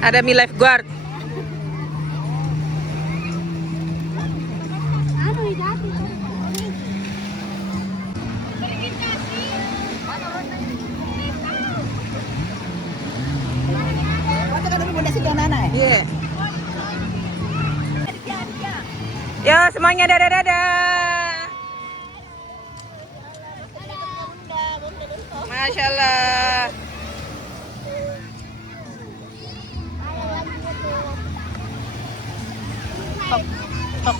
Ada mie lifeguard. Iya. Yo semuanya dadah. Masya Allah. Tok, tok.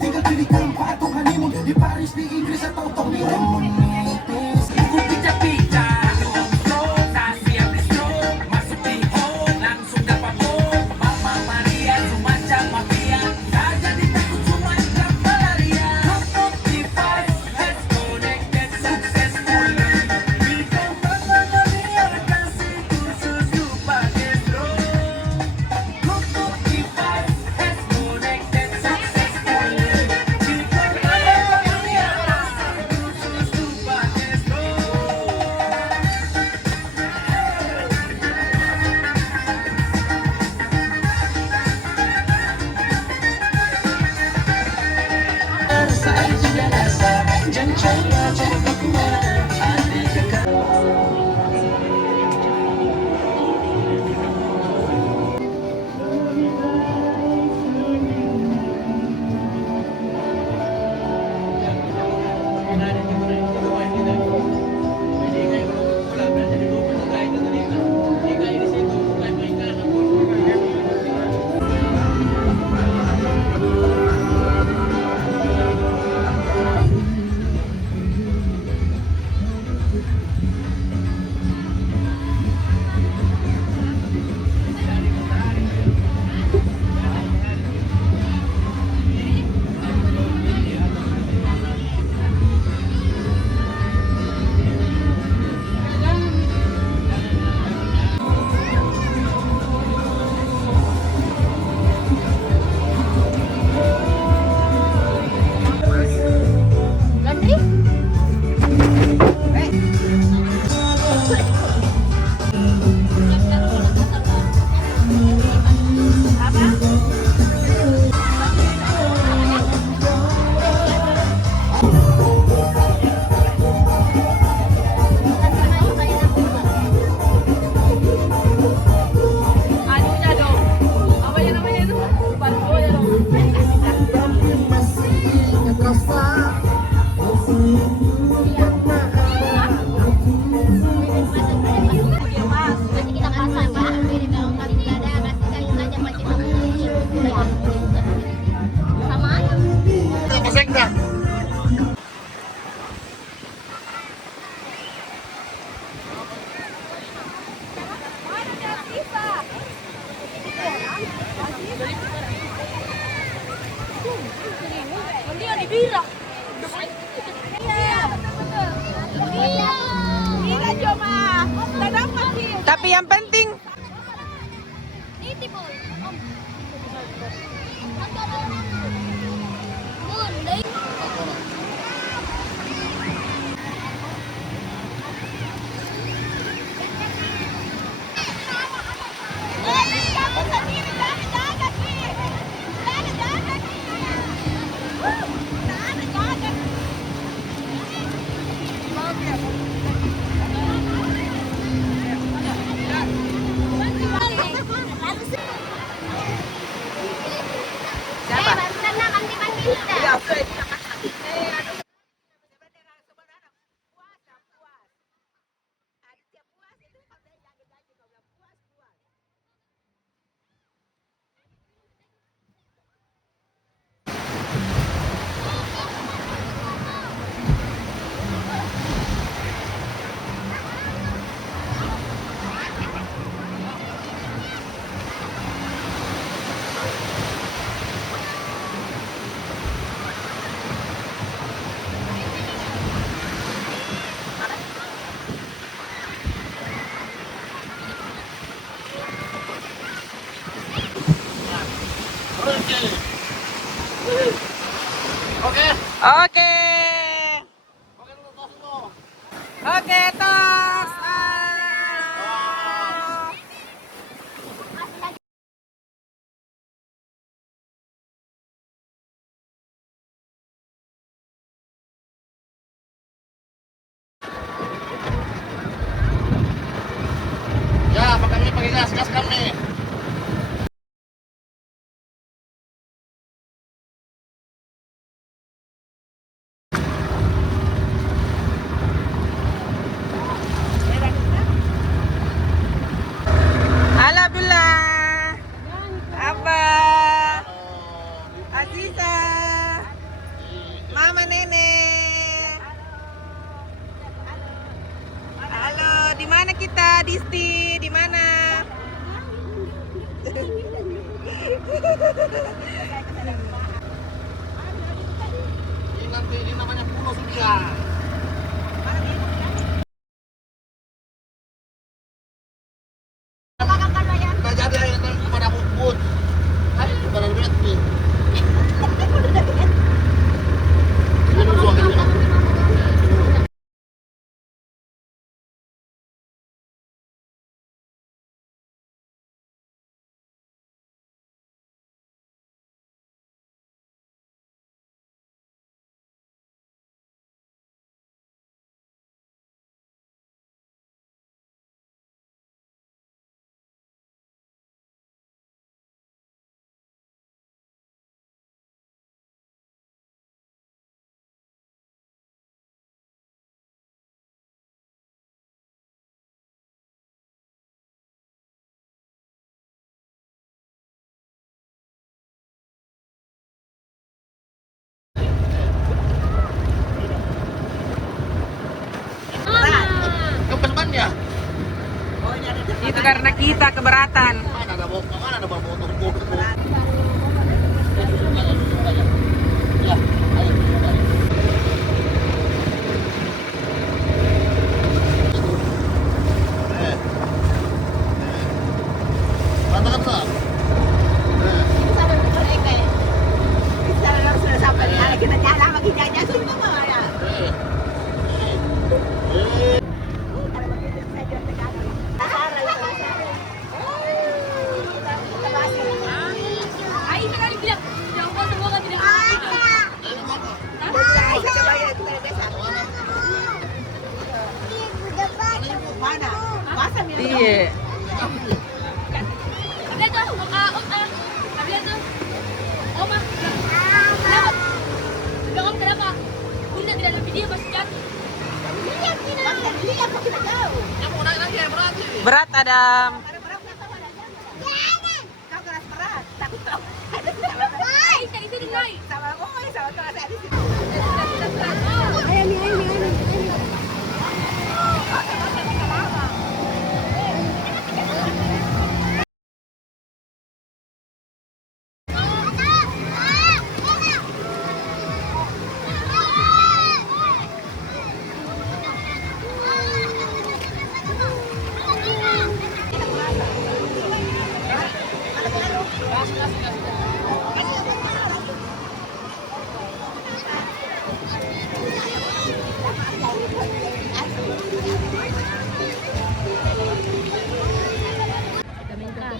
Tinggal pilih tempat atau honeymoon di Paris, di Inggris atau Tokyo. Bira. Iya, betul-betul. Iya. Bira cuma. Tapi yang penting Ini boy. Oke. oke. Oke dulu, tos dulu. Oke, tos. Ya, pakai gas, gas kamu nih. Halo Bella. Apa? Aziza. Mama Nenek. Halo, di mana kita? Disti, di mana? Ini nanti ini namanya Pulau Sudia. Nggak jadi ayo kepada bubut. Ayo kepada duit nih. Ini dulu akan lihat. Kempes ban ya? Itu karena kita keberatan. Mana ada motor. Ya, ayo. Mantap kan? Kita jalan bagi jajan semua ya. Iya. Berat Adam.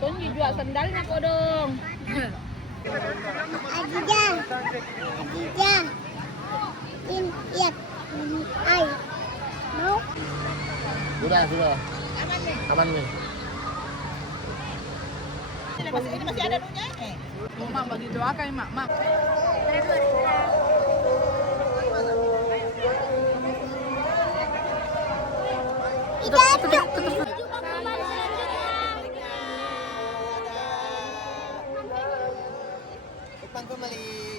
Pun dijual sendalnya kok dong. Adija. Adija. Lihat. Ai. Mau? Sudah. Aman nih. Ini masih ada nunya ini. Mak bagi doakan mak. Depan kembali.